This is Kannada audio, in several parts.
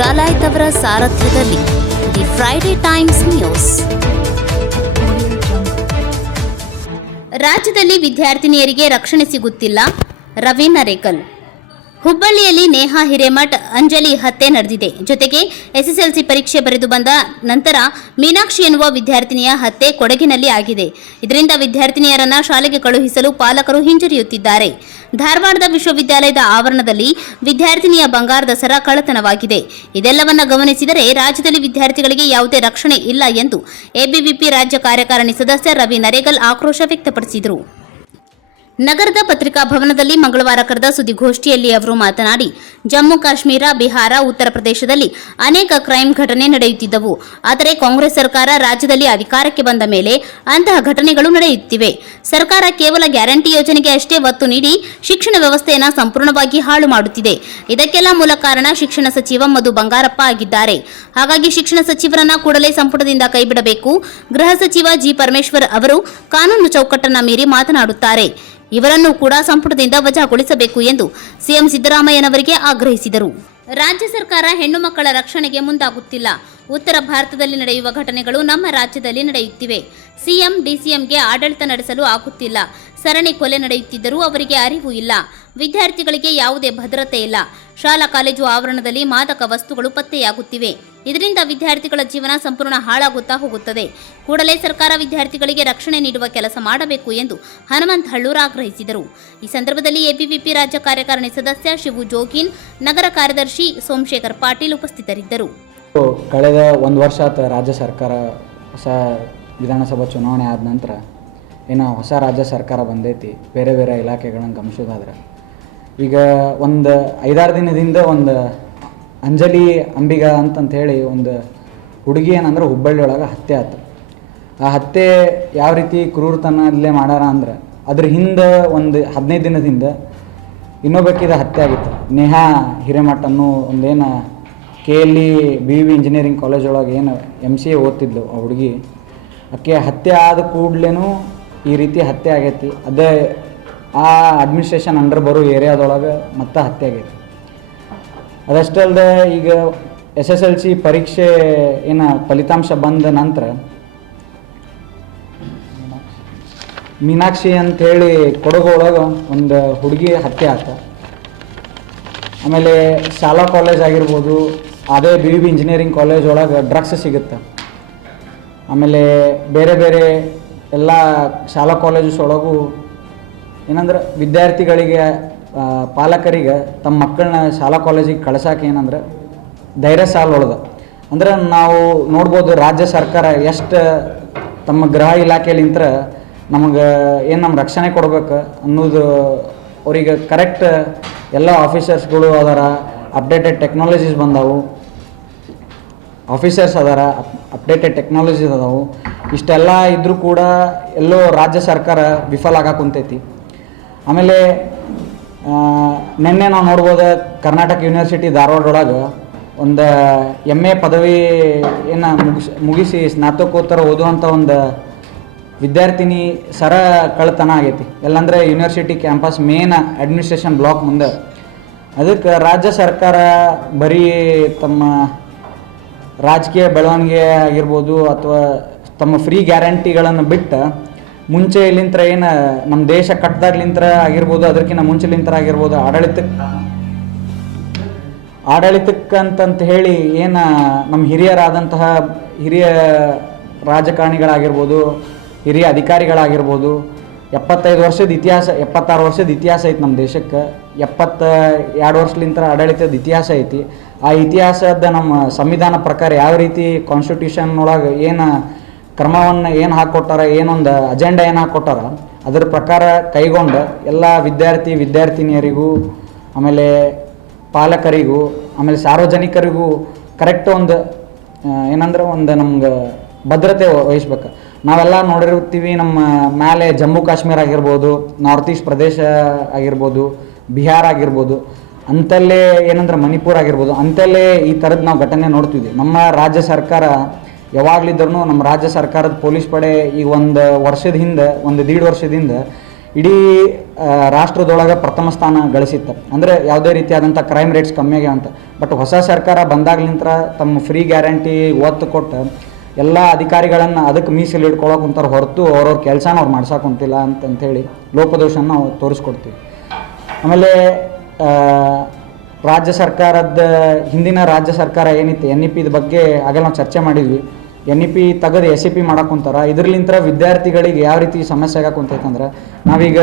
ಡಾಲಾಯ್ತ್ ಅವರ ಸಾರಥ್ಯದಲ್ಲಿ ದಿ ಫ್ರೈಡೆ ಟೈಮ್ಸ್ ನ್ಯೂಸ್. ರಾಜ್ಯದಲ್ಲಿ ವಿದ್ಯಾರ್ಥಿನಿಯರಿಗೆ ರಕ್ಷಣೆ ಸಿಗುತ್ತಿಲ್ಲ. ರವಿ ನರೇಕಲ್. ಹುಬ್ಬಳ್ಳಿಯಲ್ಲಿ ನೇಹಾ ಹಿರೇಮಠ್, ಅಂಜಲಿ ಹತ್ಯೆ ನಡೆದಿದೆ. ಜೊತೆಗೆ ಎಸ್ಎಸ್ಎಲ್ಸಿ ಪರೀಕ್ಷೆ ಬರೆದು ಬಂದ ನಂತರ ಮೀನಾಕ್ಷಿ ಎನ್ನುವ ವಿದ್ಯಾರ್ಥಿನಿಯ ಹತ್ಯೆ ಕೊಡಗಿನಲ್ಲಿ ಆಗಿದೆ. ಇದರಿಂದ ವಿದ್ಯಾರ್ಥಿನಿಯರನ್ನ ಶಾಲೆಗೆ ಕಳುಹಿಸಲು ಪಾಲಕರು ಹಿಂಜರಿಯುತ್ತಿದ್ದಾರೆ. ಧಾರವಾಡದ ವಿಶ್ವವಿದ್ಯಾಲಯದ ಆವರಣದಲ್ಲಿ ವಿದ್ಯಾರ್ಥಿನಿಯ ಬಂಗಾರದ ಸರ ಕಳ್ಳತನವಾಗಿದೆ. ಇದೆಲ್ಲವನ್ನ ಗಮನಿಸಿದರೆ ರಾಜ್ಯದಲ್ಲಿ ವಿದ್ಯಾರ್ಥಿಗಳಿಗೆ ಯಾವುದೇ ರಕ್ಷಣೆ ಇಲ್ಲ ಎಂದು ಎಬಿವಿಪಿ ರಾಜ್ಯ ಕಾರ್ಯಕಾರಿಣಿ ಸದಸ್ಯ ರವಿ ನರೇಗಲ್ ಆಕ್ರೋಶ ವ್ಯಕ್ತಪಡಿಸಿದರು. ನಗರದ ಪತ್ರಿಕಾ ಭವನದಲ್ಲಿ ಮಂಗಳವಾರ ಕರೆದ ಸುದ್ದಿಗೋಷ್ಠಿಯಲ್ಲಿ ಅವರು ಮಾತನಾಡಿ, ಜಮ್ಮು ಕಾಶ್ಮೀರ, ಬಿಹಾರ, ಉತ್ತರ ಪ್ರದೇಶದಲ್ಲಿ ಅನೇಕ ಕ್ರೈಂ ಘಟನೆ ನಡೆಯುತ್ತಿದ್ದವು. ಆದರೆ ಕಾಂಗ್ರೆಸ್ ಸರ್ಕಾರ ರಾಜ್ಯದಲ್ಲಿ ಅಧಿಕಾರಕ್ಕೆ ಬಂದ ಮೇಲೆ ಅಂತಹ ಘಟನೆಗಳು ನಡೆಯುತ್ತಿವೆ. ಸರ್ಕಾರ ಕೇವಲ ಗ್ಯಾರಂಟಿ ಯೋಜನೆಗೆ ಅಷ್ಟೇ ಒತ್ತು ನೀಡಿ ಶಿಕ್ಷಣ ವ್ಯವಸ್ಥೆಯನ್ನು ಸಂಪೂರ್ಣವಾಗಿ ಹಾಳು ಮಾಡುತ್ತಿದೆ. ಇದಕ್ಕೆಲ್ಲ ಮೂಲ ಕಾರಣ ಶಿಕ್ಷಣ ಸಚಿವ ಮಧು ಬಂಗಾರಪ್ಪ ಆಗಿದ್ದಾರೆ. ಹಾಗಾಗಿ ಶಿಕ್ಷಣ ಸಚಿವರನ್ನ ಕೂಡಲೇ ಸಂಪುಟದಿಂದ ಕೈಬಿಡಬೇಕು. ಗೃಹ ಸಚಿವ ಜಿ ಪರಮೇಶ್ವರ್ ಅವರು ಕಾನೂನು ಚೌಕಟ್ಟನ್ನು ಮೀರಿ ಮಾತನಾಡುತ್ತಾರೆ. ಇವರನ್ನು ಕೂಡ ಸಂಪುಟದಿಂದ ವಜಾಗೊಳಿಸಬೇಕು ಎಂದು ಸಿಎಂ ಸಿದ್ದರಾಮಯ್ಯನವರಿಗೆ ಆಗ್ರಹಿಸಿದರು. ರಾಜ್ಯ ಸರ್ಕಾರ ಹೆಣ್ಣು ಮಕ್ಕಳ ರಕ್ಷಣೆಗೆ ಮುಂದಾಗುತ್ತಿಲ್ಲ. ಉತ್ತರ ಭಾರತದಲ್ಲಿ ನಡೆಯುವ ಘಟನೆಗಳು ನಮ್ಮ ರಾಜ್ಯದಲ್ಲಿ ನಡೆಯುತ್ತಿವೆ. ಸಿಎಂ, ಡಿಸಿಎಂಗೆ ಆಡಳಿತ ನಡೆಸಲು ಆಗುತ್ತಿಲ್ಲ. ಸರಣಿ ಕೊಲೆ ನಡೆಯುತ್ತಿದ್ದರೂ ಅವರಿಗೆ ಅರಿವು ಇಲ್ಲ. ವಿದ್ಯಾರ್ಥಿಗಳಿಗೆ ಯಾವುದೇ ಭದ್ರತೆ ಇಲ್ಲ. ಶಾಲಾ ಕಾಲೇಜು ಆವರಣದಲ್ಲಿ ಮಾದಕ ವಸ್ತುಗಳು ಪತ್ತೆಯಾಗುತ್ತಿವೆ. ಇದರಿಂದ ವಿದ್ಯಾರ್ಥಿಗಳ ಜೀವನ ಸಂಪೂರ್ಣ ಹಾಳಾಗುತ್ತಾ ಹೋಗುತ್ತದೆ. ಕೂಡಲೇ ಸರ್ಕಾರ ವಿದ್ಯಾರ್ಥಿಗಳಿಗೆ ರಕ್ಷಣೆ ನೀಡುವ ಕೆಲಸ ಮಾಡಬೇಕು ಎಂದು ಹನುಮಂತ ಹಳ್ಳೂರ್ ಆಗ್ರಹಿಸಿದರು. ಈ ಸಂದರ್ಭದಲ್ಲಿ ಎಬಿವಿಪಿ ರಾಜ್ಯ ಕಾರ್ಯಕಾರಿಣಿ ಸದಸ್ಯ ಶಿವು ಜೋಗಿನ್, ನಗರ ಕಾರ್ಯದರ್ಶಿ ಸೋಮಶೇಖರ್ ಪಾಟೀಲ್ ಉಪಸ್ಥಿತರಿದ್ದರು. ಕಳೆದ ಒಂದು ವರ್ಷ ಆತ ರಾಜ್ಯ ಸರ್ಕಾರ ಹೊಸ ವಿಧಾನಸಭಾ ಚುನಾವಣೆ ಆದ ನಂತರ ಏನೋ ಹೊಸ ರಾಜ್ಯ ಸರ್ಕಾರ ಬಂದೈತಿ. ಬೇರೆ ಬೇರೆ ಇಲಾಖೆಗಳನ್ನು ಗಮನಿಸೋದಾದ್ರೆ ಈಗ ಒಂದು 5-6 ದಿನದಿಂದ ಒಂದು ಅಂಜಲಿ ಅಂಬಿಗ ಅಂತಂಥೇಳಿ ಒಂದು ಹುಡುಗಿ ಏನಂದ್ರೆ ಹುಬ್ಬಳ್ಳಿ ಒಳಗೆ ಹತ್ಯೆ ಆಯ್ತು. ಆ ಹತ್ಯೆ ಯಾವ ರೀತಿ ಕ್ರೂರತನದಲ್ಲೇ ಮಾಡ್ಯಾರ ಅಂದ್ರೆ ಅದ್ರ ಹಿಂದೆ ಒಂದು 15 ದಿನದಿಂದ ಇನ್ನೊಬ್ಬಕ್ಕಿದ ಹತ್ಯೆ ಆಗಿತ್ತು. ನೇಹಾ ಹಿರೇಮಠ್ ಅನ್ನೋ ಒಂದೇನು KLE BV ಇಂಜಿನಿಯರಿಂಗ್ ಕಾಲೇಜ್ ಒಳಗೆ ಏನು MCA ಓದ್ತಿದ್ಲು ಆ ಹುಡುಗಿ, ಆಕೆ ಹತ್ಯೆ ಆದ ಕೂಡಲೇ ಈ ರೀತಿ ಹತ್ಯೆ ಆಗೈತಿ. ಅದೇ ಆ ಅಡ್ಮಿನಿಸ್ಟ್ರೇಷನ್ ಅಂಡರ್ ಬರೋ ಏರಿಯಾದೊಳಗೆ ಮತ್ತೆ ಹತ್ಯೆ ಆಗೈತಿ. ಅದಷ್ಟೇ ಅಲ್ಲದೆ ಈಗ SSLC ಪರೀಕ್ಷೆ ಏನು ಫಲಿತಾಂಶ ಬಂದ ನಂತರ ಮೀನಾಕ್ಷಿ ಅಂಥೇಳಿ ಕೊಡಗು ಒಳಗೆ ಒಂದು ಹುಡುಗಿ ಹತ್ಯೆ ಆತ. ಆಮೇಲೆ ಶಾಲಾ ಕಾಲೇಜ್ ಆಗಿರ್ಬೋದು, ಅದೇ BV ಇಂಜಿನಿಯರಿಂಗ್ ಕಾಲೇಜ್ ಒಳಗೆ ಡ್ರಗ್ಸ್ ಸಿಗುತ್ತೆ. ಆಮೇಲೆ ಬೇರೆ ಬೇರೆ ಎಲ್ಲ ಶಾಲಾ ಕಾಲೇಜಸ್ ಒಳಗೂ ಏನಂದ್ರೆ ವಿದ್ಯಾರ್ಥಿಗಳಿಗೆ, ಪಾಲಕರಿಗೆ ತಮ್ಮ ಮಕ್ಕಳನ್ನ ಶಾಲಾ ಕಾಲೇಜಿಗೆ ಕಳ್ಸೋಕೆ ಏನಂದ್ರೆ ಧೈರ್ಯ ಸಾಲೊಳ್ದು. ಅಂದ್ರೆ ನಾವು ನೋಡ್ಬೋದು ರಾಜ್ಯ ಸರ್ಕಾರ ಎಷ್ಟು ತಮ್ಮ ಗೃಹ ಇಲಾಖೆಲಿಂತ್ರ ನಮಗೆ ಏನು ನಮ್ಮ ರಕ್ಷಣೆ ಕೊಡ್ಬೇಕು ಅನ್ನೋದು ಅವ್ರಿಗೆ ಕರೆಕ್ಟ್ ಎಲ್ಲ ಆಫೀಸರ್ಸ್ಗಳು ಅದಾರ, ಅಪ್ಡೇಟೆಡ್ ಟೆಕ್ನಾಲಜೀಸ್ ಬಂದವು, ಆಫೀಸರ್ಸ್ ಅದಾರ, ಅಪ್ಡೇಟೆಡ್ ಟೆಕ್ನಾಲಜೀಸ್ ಅದಾವು. ಇಷ್ಟೆಲ್ಲ ಇದ್ದರೂ ಕೂಡ ಎಲ್ಲೋ ರಾಜ್ಯ ಸರ್ಕಾರ ವಿಫಲ ಆಗಕ್ಕೆ ಕುಂತೈತಿ. ಆಮೇಲೆ ನಿನ್ನೆ ನಾವು ನೋಡ್ಬೋದು ಕರ್ನಾಟಕ ಯೂನಿವರ್ಸಿಟಿ ಧಾರವಾಡ ಒಳಗೆ ಒಂದು MA ಪದವಿ ಏನು ಮುಗಿಸಿ ಸ್ನಾತಕೋತ್ತರ ಓದುವಂಥ ಒಂದು ವಿದ್ಯಾರ್ಥಿನಿ ಸರ ಕಳ್ಳತನ ಆಗೈತಿ. ಎಲ್ಲಂದರೆ university campus main administration block ಮುಂದೆ. ಅದಕ್ಕೆ ರಾಜ್ಯ ಸರ್ಕಾರ ಬರೀ ತಮ್ಮ ರಾಜಕೀಯ ಬೆಳವಣಿಗೆ ಆಗಿರ್ಬೋದು ಅಥವಾ ತಮ್ಮ ಫ್ರೀ ಗ್ಯಾರಂಟಿಗಳನ್ನು ಬಿಟ್ಟು ಮುಂಚೆ ಇಲ್ಲಿಂತ್ರ ಏನು ನಮ್ಮ ದೇಶ ಕಟ್ಟದಾಗ್ಲಿಂತ್ರ ಆಗಿರ್ಬೋದು, ಅದಕ್ಕಿಂತ ಮುಂಚೆಲಿಂತ್ರ ಆಗಿರ್ಬೋದು, ಆಡಳಿತಕ್ಕಂತ ಹೇಳಿ ಏನು ನಮ್ಮ ಹಿರಿಯರಾದಂತಹ ಹಿರಿಯ ರಾಜಕಾರಣಿಗಳಾಗಿರ್ಬೋದು, ಹಿರಿಯ ಅಧಿಕಾರಿಗಳಾಗಿರ್ಬೋದು, 75 ವರ್ಷದ ಇತಿಹಾಸ, 76 ವರ್ಷದ ಇತಿಹಾಸ ಐತಿ ನಮ್ಮ ದೇಶಕ್ಕೆ. 72 ವರ್ಷಲಿಂತ್ರ ಆಡಳಿತದ ಇತಿಹಾಸ ಐತಿ. ಆ ಇತಿಹಾಸದ ನಮ್ಮ ಸಂವಿಧಾನ ಪ್ರಕಾರ ಯಾವ ರೀತಿ ಕಾನ್ಸ್ಟಿಟ್ಯೂಷನ್ ಒಳಗೆ ಏನು ಕ್ರಮವನ್ನು ಏನು ಹಾಕ್ಕೊಟ್ಟಾರ, ಏನೊಂದು ಅಜೆಂಡಾ ಏನು ಹಾಕ್ಕೊಟ್ಟಾರ ಅದರ ಪ್ರಕಾರ ಕೈಗೊಂಡು ಎಲ್ಲ ವಿದ್ಯಾರ್ಥಿನಿಯರಿಗೂ ಆಮೇಲೆ ಪಾಲಕರಿಗೂ ಆಮೇಲೆ ಸಾರ್ವಜನಿಕರಿಗೂ ಕರೆಕ್ಟ್ ಒಂದು ಏನಂದ್ರೆ ಒಂದು ನಮ್ಗೆ ಭದ್ರತೆ ವಹಿಸ್ಬೇಕು. ನಾವೆಲ್ಲ ನೋಡಿರ್ತೀವಿ ನಮ್ಮ ಮೇಲೆ ಜಮ್ಮು ಕಾಶ್ಮೀರ ಆಗಿರ್ಬೋದು, ನಾರ್ತ್ ಈಸ್ಟ್ ಪ್ರದೇಶ ಆಗಿರ್ಬೋದು, ಬಿಹಾರ ಆಗಿರ್ಬೋದು, ಅಂತಲ್ಲೇ ಏನಂದ್ರೆ ಮಣಿಪುರ ಆಗಿರ್ಬೋದು, ಅಂತಲ್ಲೇ ಈ ಥರದ್ದು ನಾವು ಘಟನೆ ನೋಡ್ತಿದ್ವಿ. ನಮ್ಮ ರಾಜ್ಯ ಸರ್ಕಾರ ಯಾವಾಗಲಿದ್ರೂ ನಮ್ಮ ರಾಜ್ಯ ಸರ್ಕಾರದ ಪೊಲೀಸ್ ಪಡೆ ಈಗ 1 ವರ್ಷದ ಹಿಂದೆ, 1.5 ವರ್ಷದಿಂದ ಇಡೀ ರಾಷ್ಟ್ರದೊಳಗೆ ಪ್ರಥಮ ಸ್ಥಾನ ಗಳಿಸಿತ್ತು. ಅಂದರೆ ಯಾವುದೇ ರೀತಿಯಾದಂಥ ಕ್ರೈಮ್ ರೇಟ್ಸ್ ಕಮ್ಮಿ ಆಗ್ಯಾವ ಅಂತ. ಬಟ್ ಹೊಸ ಸರ್ಕಾರ ಬಂದಾಗ್ಲಿಂತ್ರ ತಮ್ಮ ಫ್ರೀ ಗ್ಯಾರಂಟಿ ಒತ್ತು ಕೊಟ್ಟು ಎಲ್ಲ ಅಧಿಕಾರಿಗಳನ್ನು ಅದಕ್ಕೆ ಮೀಸಲು ಇಟ್ಕೊಳಕ್ಕೆ ಕುಂತಾರೆ ಹೊರತು ಅವ್ರವ್ರ ಕೆಲಸನ ಅವ್ರು ಮಾಡ್ಸಕ್ಕೆ ಕುಂತಿಲ್ಲ ಅಂತಂಥೇಳಿ ಲೋಪದೋಷನ ನಾವು ತೋರಿಸ್ಕೊಡ್ತೀವಿ. ಆಮೇಲೆ ರಾಜ್ಯ ಸರ್ಕಾರದ ಹಿಂದಿನ ರಾಜ್ಯ ಸರ್ಕಾರ ಏನಿತ್ತು NEP ಬಗ್ಗೆ ಆಗಲ್ಲ ನಾವು ಚರ್ಚೆ ಮಾಡಿದ್ವಿ. NEP ತೆಗೆದು SEP ಮಾಡಕ್ಕೆ ಕುಂತಾರ. ಇದರ್ಲಿಂತ ವಿದ್ಯಾರ್ಥಿಗಳಿಗೆ ಯಾವ ರೀತಿ ಸಮಸ್ಯೆ ಆಗಕ್ಕೆ ಕುಂತೈತಂದ್ರೆ, ನಾವೀಗ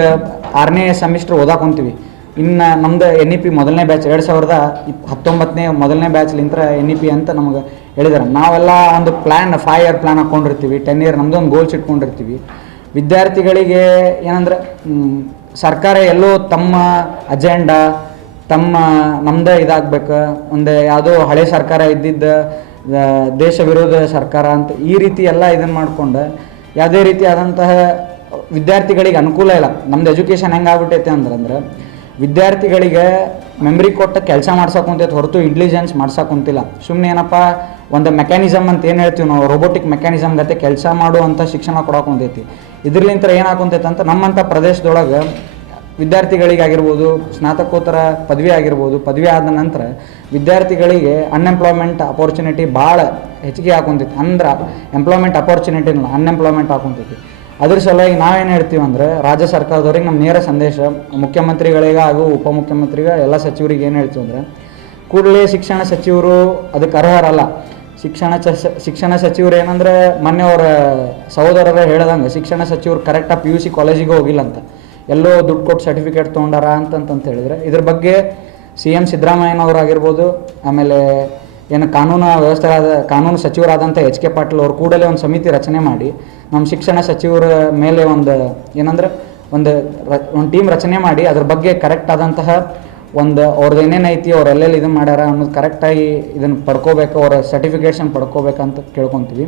6ನೇ ಸೆಮಿಸ್ಟರ್ ಓದಕ್ಕೆ ಕುಂತೀವಿ. ಇನ್ನು ನಮ್ದು NEP ಮೊದಲನೇ ಬ್ಯಾಚ್ 2019ನೇ ಮೊದಲನೇ ಬ್ಯಾಚ್ಲಿಂತ NEP ಅಂತ ನಮಗೆ ಹೇಳಿದಾರೆ. ನಾವೆಲ್ಲ ಒಂದು ಪ್ಲ್ಯಾನ್ 5 ಇಯರ್ ಪ್ಲ್ಯಾನ್ ಹಾಕ್ಕೊಂಡಿರ್ತೀವಿ, 10 ಇಯರ್ ನಮ್ಮದು ಒಂದು ಗೋಲ್ಸ್ ಇಟ್ಕೊಂಡಿರ್ತೀವಿ. ವಿದ್ಯಾರ್ಥಿಗಳಿಗೆ ಏನಂದ್ರೆ ಸರ್ಕಾರ ಎಲ್ಲೋ ತಮ್ಮ ಅಜೆಂಡಾ ನಮ್ಮದೇ ಇದಾಗಬೇಕು, ಒಂದು ಯಾವುದೋ ಹಳೆ ಸರ್ಕಾರ ಇದ್ದಿದ್ದ ದೇಶ ವಿರೋಧ ಸರ್ಕಾರ ಅಂತ ಈ ರೀತಿ ಎಲ್ಲ ಇದನ್ನು ಮಾಡ್ಕೊಂಡು ಯಾವುದೇ ರೀತಿಯಾದಂತಹ ವಿದ್ಯಾರ್ಥಿಗಳಿಗೆ ಅನುಕೂಲ ಇಲ್ಲ. ನಮ್ದು ಎಜುಕೇಷನ್ ಹೆಂಗೆ ಆಗ್ಬಿಟ್ಟೈತೆ ಅಂದ್ರೆ ವಿದ್ಯಾರ್ಥಿಗಳಿಗೆ ಮೆಮ್ರಿ ಕೊಟ್ಟು ಕೆಲಸ ಮಾಡ್ಸಕ್ಕೆ ಕುಂತೈತೆ ಹೊರತು ಇಂಟೆಲಿಜೆನ್ಸ್ ಮಾಡ್ಸಕ್ಕೆ ಕುಂತಿಲ್ಲ. ಸುಮ್ಮನೆ ಏನಪ್ಪ ಒಂದು ಮೆಕ್ಯಾನಿಸಮ್ ಅಂತ ಏನು ಹೇಳ್ತೀವಿ ನಾವು, ರೋಬೋಟಿಕ್ ಮೆಕ್ಯಾನಿಸಮ್ ಗತೆ ಕೆಲಸ ಮಾಡುವಂಥ ಶಿಕ್ಷಣ ಕೊಡಕ್ಕೆ ಕುಂತೈತಿ. ಇದ್ರಲಿಂತ ಏನಾಗುಂತೈತೆ ಅಂತ ನಮ್ಮಂಥ ಪ್ರದೇಶದೊಳಗೆ ವಿದ್ಯಾರ್ಥಿಗಳಿಗಾಗಿರ್ಬೋದು, ಸ್ನಾತಕೋತ್ತರ ಪದವಿ ಆಗಿರ್ಬೋದು, ಪದವಿ ಆದ ನಂತರ ವಿದ್ಯಾರ್ಥಿಗಳಿಗೆ ಅನ್ಎಂಪ್ಲಾಯ್ಮೆಂಟ್ ಅಪರ್ಚುನಿಟಿ ಭಾಳ ಹೆಚ್ಚಿಗೆ ಹಾಕೊಂತೈತಿ. ಅಂದ್ರೆ ಎಂಪ್ಲಾಯ್ಮೆಂಟ್ ಅಪರ್ಚುನಿಟಿನಲ್ಲ, ಅನ್ಎಂಪ್ಲಾಯ್ಮೆಂಟ್ ಹಾಕೊಂತೈತಿ. ಅದ್ರ ಸಲುವಾಗಿ ನಾವೇನು ಹೇಳ್ತೀವಿ ಅಂದರೆ, ರಾಜ್ಯ ಸರ್ಕಾರದವ್ರಿಗೆ ನಮ್ಮ ನೇರ ಸಂದೇಶ, ಮುಖ್ಯಮಂತ್ರಿಗಳಿಗೆ ಹಾಗೂ ಉಪಮುಖ್ಯಮಂತ್ರಿಗೆ ಎಲ್ಲ ಸಚಿವರಿಗೆ ಏನು ಹೇಳ್ತೀವಿ ಅಂದರೆ, ಕೂಡಲೇ ಶಿಕ್ಷಣ ಸಚಿವರು ಅದಕ್ಕೆ ಅರ್ಹರಲ್ಲ. ಶಿಕ್ಷಣ ಸಚಿವರು ಏನಂದರೆ, ಮೊನ್ನೆ ಅವರ ಸಹೋದರರೇ ಹೇಳ್ದಂಗೆ ಶಿಕ್ಷಣ ಸಚಿವರು ಕರೆಕ್ಟಾಗಿ PUC ಕಾಲೇಜಿಗೆ ಹೋಗಿಲ್ಲ ಅಂತ, ಎಲ್ಲೋ ದುಡ್ಡು ಕೊಟ್ಟು ಸರ್ಟಿಫಿಕೇಟ್ ತೊಗೊಂಡಾರ ಅಂತಂತ ಹೇಳಿದ್ರೆ, ಇದ್ರ ಬಗ್ಗೆ CM ಸಿದ್ದರಾಮಯ್ಯನವರಾಗಿರ್ಬೋದು, ಆಮೇಲೆ ಏನು ಕಾನೂನು ಸಚಿವರಾದಂಥ HK ಪಾಟೀಲ್ ಅವರು ಕೂಡಲೇ ಒಂದು ಸಮಿತಿ ರಚನೆ ಮಾಡಿ ನಮ್ಮ ಶಿಕ್ಷಣ ಸಚಿವರ ಮೇಲೆ ಒಂದು ಟೀಮ್ ರಚನೆ ಮಾಡಿ ಅದ್ರ ಬಗ್ಗೆ ಕರೆಕ್ಟ್ ಆದಂತಹ ಅವ್ರದ್ದು ಏನೇನೈತಿ, ಅವ್ರು ಎಲ್ಲೆಲ್ಲಿ ಇದನ್ನು ಮಾಡ್ಯಾರ ಅನ್ನೋದು ಕರೆಕ್ಟಾಗಿ ಇದನ್ನು ಪಡ್ಕೋಬೇಕು, ಅವರ ಸರ್ಟಿಫಿಕೇಷನ್ ಪಡ್ಕೋಬೇಕಂತ ಕೇಳ್ಕೊತೀವಿ.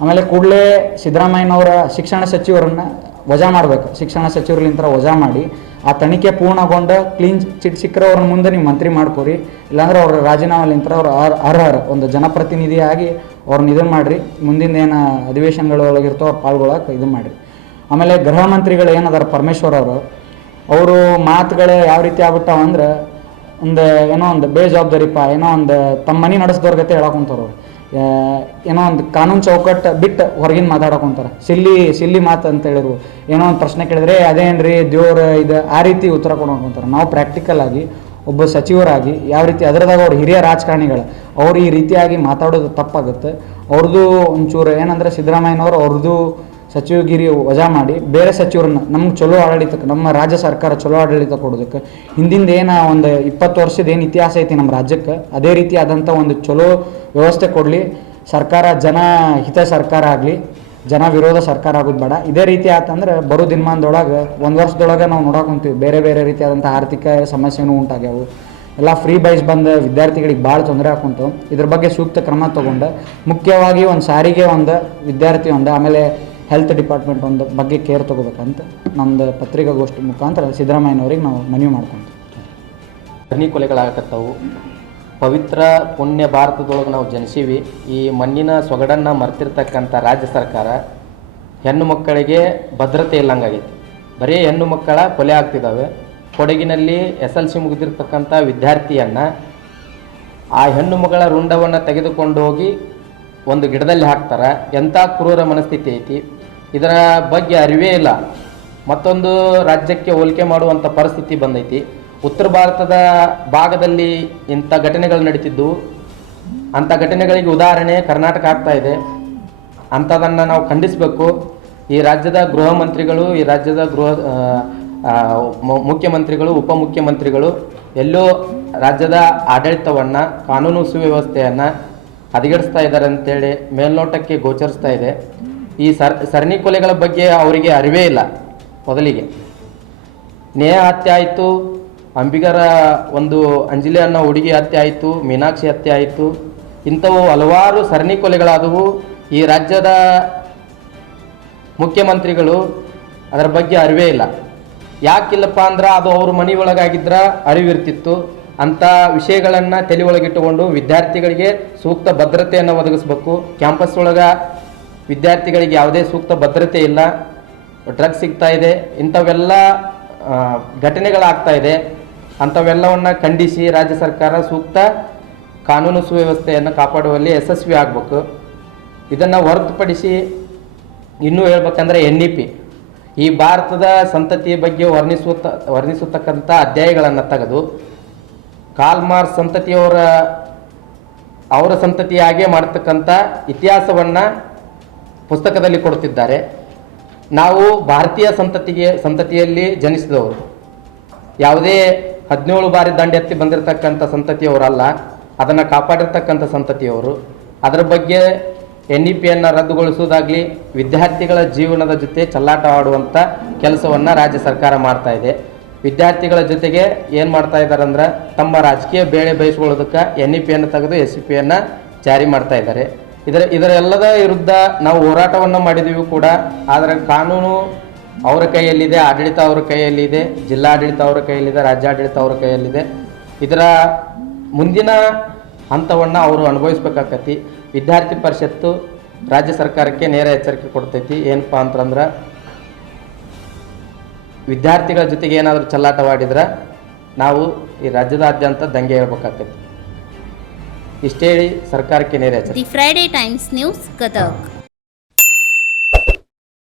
ಆಮೇಲೆ ಕೂಡಲೇ ಸಿದ್ದರಾಮಯ್ಯನವರ ಶಿಕ್ಷಣ ಸಚಿವರನ್ನು ವಜಾ ಮಾಡಬೇಕು. ಶಿಕ್ಷಣ ಸಚಿವರ್ಲಿಂತ ವಜಾ ಮಾಡಿ ಆ ತನಿಖೆ ಪೂರ್ಣಗೊಂಡು ಕ್ಲೀನ್ ಚಿಟ್ ಸಿಕ್ಕರೆ ಅವ್ರನ್ನ ಮುಂದೆ ನೀವು ಮಂತ್ರಿ ಮಾಡ್ಕೊರಿ, ಇಲ್ಲಾಂದ್ರೆ ಅವ್ರ ರಾಜೀನಾಮೆಲಿಂತ ಅವ್ರು ಅರ್ಹರ ಒಂದು ಜನಪ್ರತಿನಿಧಿಯಾಗಿ ಅವ್ರನ್ನ ಇದನ್ನು ಮಾಡಿರಿ, ಮುಂದಿನ ಏನು ಅಧಿವೇಶನಗಳೊಳಗಿರ್ತೋ ಅವ್ರು ಪಾಲ್ಗೊಳಕ್ಕೆ ಇದು ಮಾಡಿರಿ. ಆಮೇಲೆ ಗೃಹ ಮಂತ್ರಿಗಳು ಏನದಾರ ಪರಮೇಶ್ವರ್ ಅವರು ಮಾತುಗಳು ಯಾವ ರೀತಿ ಆಗ್ಬಿಟ್ಟಾವ ಅಂದ್ರೆ, ಒಂದು ಬೇಜವಾಬ್ದಾರಿಪ್ಪ, ತಮ್ಮ ಮನೆ ನಡೆಸಿದವ್ರ ಗತೆ ಹೇಳಕೊಂತಾರ. ಒಂದು ಕಾನೂನು ಚೌಕಟ್ಟು ಬಿಟ್ಟು ಹೊರಗಿನ ಮಾತಾಡಕೊಂತಾರೆ, ಸಿಲ್ಲಿ ಮಾತು ಅಂತ ಹೇಳಿರು. ಒಂದು ಪ್ರಶ್ನೆ ಕೇಳಿದ್ರೆ ಅದೇನ್ರಿ ದೇವ್ರ ಇದು ಆ ರೀತಿ ಉತ್ತರ ಕೊಡೋಕೊಂತಾರೆ. ನಾವು ಪ್ರಾಕ್ಟಿಕಲ್ ಆಗಿ ಒಬ್ಬ ಸಚಿವರಾಗಿ ಯಾವ ರೀತಿ ಅದರದಾಗ ಅವ್ರು ಹಿರಿಯ ರಾಜಕಾರಣಿಗಳು ಅವ್ರು ಈ ರೀತಿಯಾಗಿ ಮಾತಾಡೋದು ತಪ್ಪಾಗುತ್ತೆ. ಅವ್ರದ್ದು ಒಂಚೂರು ಏನಂದರೆ ಸಿದ್ದರಾಮಯ್ಯನವರು ಅವ್ರದ್ದು ಸಚಿವಗಿರಿ ವಜಾ ಮಾಡಿ ಬೇರೆ ಸಚಿವರನ್ನ ನಮ್ಗೆ ಚಲೋ ಆಡಳಿತಕ್ಕೆ, ನಮ್ಮ ರಾಜ್ಯ ಸರ್ಕಾರ ಚಲೋ ಆಡಳಿತ ಕೊಡೋದಕ್ಕೆ, ಹಿಂದಿಂದ ಏನು ಒಂದು 20 ವರ್ಷದ ಏನು ಇತಿಹಾಸ ಐತಿ ನಮ್ಮ ರಾಜ್ಯಕ್ಕೆ, ಅದೇ ರೀತಿ ಆದಂಥ ಒಂದು ಚಲೋ ವ್ಯವಸ್ಥೆ ಕೊಡಲಿ. ಸರ್ಕಾರ ಜನಹಿತ ಸರ್ಕಾರ ಆಗಲಿ, ಜನ ವಿರೋಧ ಸರ್ಕಾರ ಆಗೋದು ಬೇಡ. ಇದೇ ರೀತಿ ಆತಂದ್ರೆ ಬರೋ ದಿನಮಾನದೊಳಗೆ 1 ವರ್ಷದೊಳಗೆ ನಾವು ನೋಡಕೊಂತೀವಿ ಬೇರೆ ರೀತಿಯಾದಂಥ ಆರ್ಥಿಕ ಸಮಸ್ಯೆನೂ ಉಂಟಾಗ್ಯಾವು. ಎಲ್ಲ ಫ್ರೀ ಬೈಸ್ ಬಂದು ವಿದ್ಯಾರ್ಥಿಗಳಿಗೆ ಭಾಳ ತೊಂದರೆ ಹಾಕೊಂತು. ಇದ್ರ ಬಗ್ಗೆ ಸೂಕ್ತ ಕ್ರಮ ತೊಗೊಂಡು ಮುಖ್ಯವಾಗಿ ಒಂದು ಸಾರಿಗೆ ವಿದ್ಯಾರ್ಥಿ ಆಮೇಲೆ ಹೆಲ್ತ್ ಡಿಪಾರ್ಟ್ಮೆಂಟ್ ಬಗ್ಗೆ ಕೇರ್ ತೊಗೋಬೇಕಂತ ನಮ್ಮದು ಪತ್ರಿಕಾಗೋಷ್ಠಿ ಮುಖಾಂತರ ಸಿದ್ದರಾಮಯ್ಯನವ್ರಿಗೆ ನಾವು ಮನವಿ ಮಾಡ್ಕೊತೀವಿ. ಧರಣಿ ಕೊಲೆಗಳಾಗತ್ತವು. ಪವಿತ್ರ ಪುಣ್ಯ ಭಾರತದೊಳಗೆ ನಾವು ಜನಿಸೀವಿ. ಈ ಮಣ್ಣಿನ ಸೊಗಡನ್ನು ಮರ್ತಿರ್ತಕ್ಕಂಥ ರಾಜ್ಯ ಸರ್ಕಾರ ಹೆಣ್ಣು ಮಕ್ಕಳಿಗೆ ಭದ್ರತೆ ಇಲ್ಲಂಗಾಗೈತಿ. ಬರೀ ಹೆಣ್ಣು ಮಕ್ಕಳ ಕೊಲೆ ಆಗ್ತಿದ್ದಾವೆ. ಕೊಡಗಿನಲ್ಲಿ SLC ಮುಗಿದಿರ್ತಕ್ಕಂಥ ವಿದ್ಯಾರ್ಥಿಯನ್ನು ಆ ಹೆಣ್ಣು ಮಗಳ ರುಂಡವನ್ನು ತೆಗೆದುಕೊಂಡು ಹೋಗಿ ಒಂದು ಗಿಡದಲ್ಲಿ ಹಾಕ್ತಾರೆ. ಎಂಥ ಕ್ರೂರ ಮನಸ್ಥಿತಿ ಐತಿ, ಇದರ ಬಗ್ಗೆ ಅರಿವೇ ಇಲ್ಲ. ಮತ್ತೊಂದು ರಾಜ್ಯಕ್ಕೆ ಹೋಲಿಕೆ ಮಾಡುವಂಥ ಪರಿಸ್ಥಿತಿ ಬಂದೈತಿ. ಉತ್ತರ ಭಾರತದ ಭಾಗದಲ್ಲಿ ಇಂಥ ಘಟನೆಗಳು ನಡೀತಿದ್ದು, ಅಂಥ ಘಟನೆಗಳಿಗೆ ಉದಾಹರಣೆ ಕರ್ನಾಟಕ ಆಗ್ತಾ ಇದೆ. ಅಂಥದನ್ನು ನಾವು ಖಂಡಿಸಬೇಕು. ಈ ರಾಜ್ಯದ ಗೃಹ ಮಂತ್ರಿಗಳು, ಈ ರಾಜ್ಯದ ಮುಖ್ಯಮಂತ್ರಿಗಳು, ಉಪಮುಖ್ಯಮಂತ್ರಿಗಳು ಎಲ್ಲೋ ರಾಜ್ಯದ ಆಡಳಿತವನ್ನು, ಕಾನೂನು ಸುವ್ಯವಸ್ಥೆಯನ್ನು ಹದಗೆಡಿಸ್ತಾ ಇದ್ದಾರೆ ಅಂತೇಳಿ ಮೇಲ್ನೋಟಕ್ಕೆ ಗೋಚರಿಸ್ತಾ ಇದೆ. ಈ ಸರಣಿ ಕೊಲೆಗಳ ಬಗ್ಗೆ ಅವರಿಗೆ ಅರಿವೇ ಇಲ್ಲ. ಮೊದಲಿಗೆ ನೇಹ ಹತ್ಯೆ ಆಯಿತು, ಅಂಬಿಗರ ಒಂದು ಅಂಜಲಿ ಅನ್ನೋ ಹುಡುಗಿ ಹತ್ಯೆ ಆಯಿತು, ಮೀನಾಕ್ಷಿ ಹತ್ಯೆ ಆಯಿತು. ಇಂಥವು ಹಲವಾರು ಸರಣಿ ಕೊಲೆಗಳಾದವು. ಈ ರಾಜ್ಯದ ಮುಖ್ಯಮಂತ್ರಿಗಳು ಅದರ ಬಗ್ಗೆ ಅರಿವೇ ಇಲ್ಲ. ಯಾಕಿಲ್ಲಪ್ಪ ಅಂದ್ರೆ ಅದು ಅವ್ರ ಮನೆ ಒಳಗಾಗಿದ್ರೆ ಅರಿವಿರ್ತಿತ್ತು. ಅಂಥ ವಿಷಯಗಳನ್ನು ತಲೆ ಒಳಗಿಟ್ಟುಕೊಂಡು ವಿದ್ಯಾರ್ಥಿಗಳಿಗೆ ಸೂಕ್ತ ಭದ್ರತೆಯನ್ನು ಒದಗಿಸ್ಬೇಕು. ಕ್ಯಾಂಪಸ್ ಒಳಗೆ ವಿದ್ಯಾರ್ಥಿಗಳಿಗೆ ಯಾವುದೇ ಸೂಕ್ತ ಭದ್ರತೆ ಇಲ್ಲ. ಡ್ರಗ್ಸ್ ಸಿಗ್ತಾ ಇದೆ, ಇಂಥವೆಲ್ಲ ಘಟನೆಗಳಾಗ್ತಾ ಇದೆ. ಅಂಥವೆಲ್ಲವನ್ನು ಖಂಡಿಸಿ ರಾಜ್ಯ ಸರ್ಕಾರ ಸೂಕ್ತ ಕಾನೂನು ಸುವ್ಯವಸ್ಥೆಯನ್ನು ಕಾಪಾಡುವಲ್ಲಿ ಯಶಸ್ವಿ ಆಗಬೇಕು. ಇದನ್ನು ಹೊರತುಪಡಿಸಿ ಇನ್ನೂ ಹೇಳ್ಬೇಕಂದ್ರೆ NEP ಈ ಭಾರತದ ಸಂತತಿಯ ಬಗ್ಗೆ ವರ್ಣಿಸುತ್ತಕ್ಕಂಥ ಅಧ್ಯಾಯಗಳನ್ನು ತೆಗೆದು ಮಾರ್ಕ್ಸ್ ಸಂತತಿಯವರ ಸಂತತಿಯಾಗೇ ಮಾಡತಕ್ಕಂಥ ಇತಿಹಾಸವನ್ನು ಪುಸ್ತಕದಲ್ಲಿ ಕೊಡುತ್ತಿದ್ದಾರೆ. ನಾವು ಭಾರತೀಯ ಸಂತತಿಯಲ್ಲಿ ಜನಿಸಿದವರು, ಯಾವುದೇ 17 ಬಾರಿ ದಂಡೆತ್ತಿ ಬಂದಿರತಕ್ಕಂಥ ಸಂತತಿಯವರಲ್ಲ, ಅದನ್ನು ಕಾಪಾಡಿರ್ತಕ್ಕಂಥ ಸಂತತಿಯವರು. ಅದರ ಬಗ್ಗೆ NEPಯನ್ನು ರದ್ದುಗೊಳಿಸುವುದಾಗಲಿ, ವಿದ್ಯಾರ್ಥಿಗಳ ಜೀವನದ ಜೊತೆ ಚೆಲ್ಲಾಟ ಆಡುವಂಥ ಕೆಲಸವನ್ನು ರಾಜ್ಯ ಸರ್ಕಾರ ಮಾಡ್ತಾ ಇದೆ. ವಿದ್ಯಾರ್ಥಿಗಳ ಜೊತೆಗೆ ಏನು ಮಾಡ್ತಾ ಇದ್ದಾರೆ ಅಂದ್ರೆ, ತಮ್ಮ ರಾಜಕೀಯ ಬೇಳೆ ಬಯಸ್ಕೊಳ್ಳೋದಕ್ಕೆ NEPಯನ್ನು ತೆಗೆದು SEPಯನ್ನು ಜಾರಿ ಮಾಡ್ತಾ ಇದ್ದಾರೆ. ಇದರೆಲ್ಲದ ವಿರುದ್ಧ ನಾವು ಹೋರಾಟವನ್ನು ಮಾಡಿದ್ದೀವಿ ಕೂಡ. ಆದರೆ ಕಾನೂನು ಅವರ ಕೈಯಲ್ಲಿದೆ, ಆಡಳಿತ ಅವರ ಕೈಯಲ್ಲಿದೆ, ಜಿಲ್ಲಾಡಳಿತ ಅವರ ಕೈಯಲ್ಲಿದೆ, ರಾಜ್ಯಾಡಳಿತ ಅವರ ಕೈಯಲ್ಲಿದೆ. ಇದರ ಮುಂದಿನ ಹಂತವನ್ನು ಅವರು ಅನುಭವಿಸ್ಬೇಕಾಗತ್ತಿ. ವಿದ್ಯಾರ್ಥಿ ಪರಿಷತ್ತು ರಾಜ್ಯ ಸರ್ಕಾರಕ್ಕೆ ನೇರ ಎಚ್ಚರಿಕೆ ಕೊಡ್ತೈತಿ. ಏನಪ್ಪ ಅಂತಂದ್ರೆ, ವಿದ್ಯಾರ್ಥಿಗಳ ಜೊತೆಗೆ ಏನಾದರೂ ಚೆಲ್ಲಾಟವಾಡಿದ್ರೆ ನಾವು ಈ ರಾಜ್ಯದಾದ್ಯಂತ ದಂಗೆ ಹೇಳ್ಬೇಕಾಗತ್ತಿ. ಇಷ್ಟೇ ಹೇಳಿ ಸರ್ಕಾರಕ್ಕೆ ನೇರ ಎಚ್ಚರಿಕೆ. The Friday times news Gadag.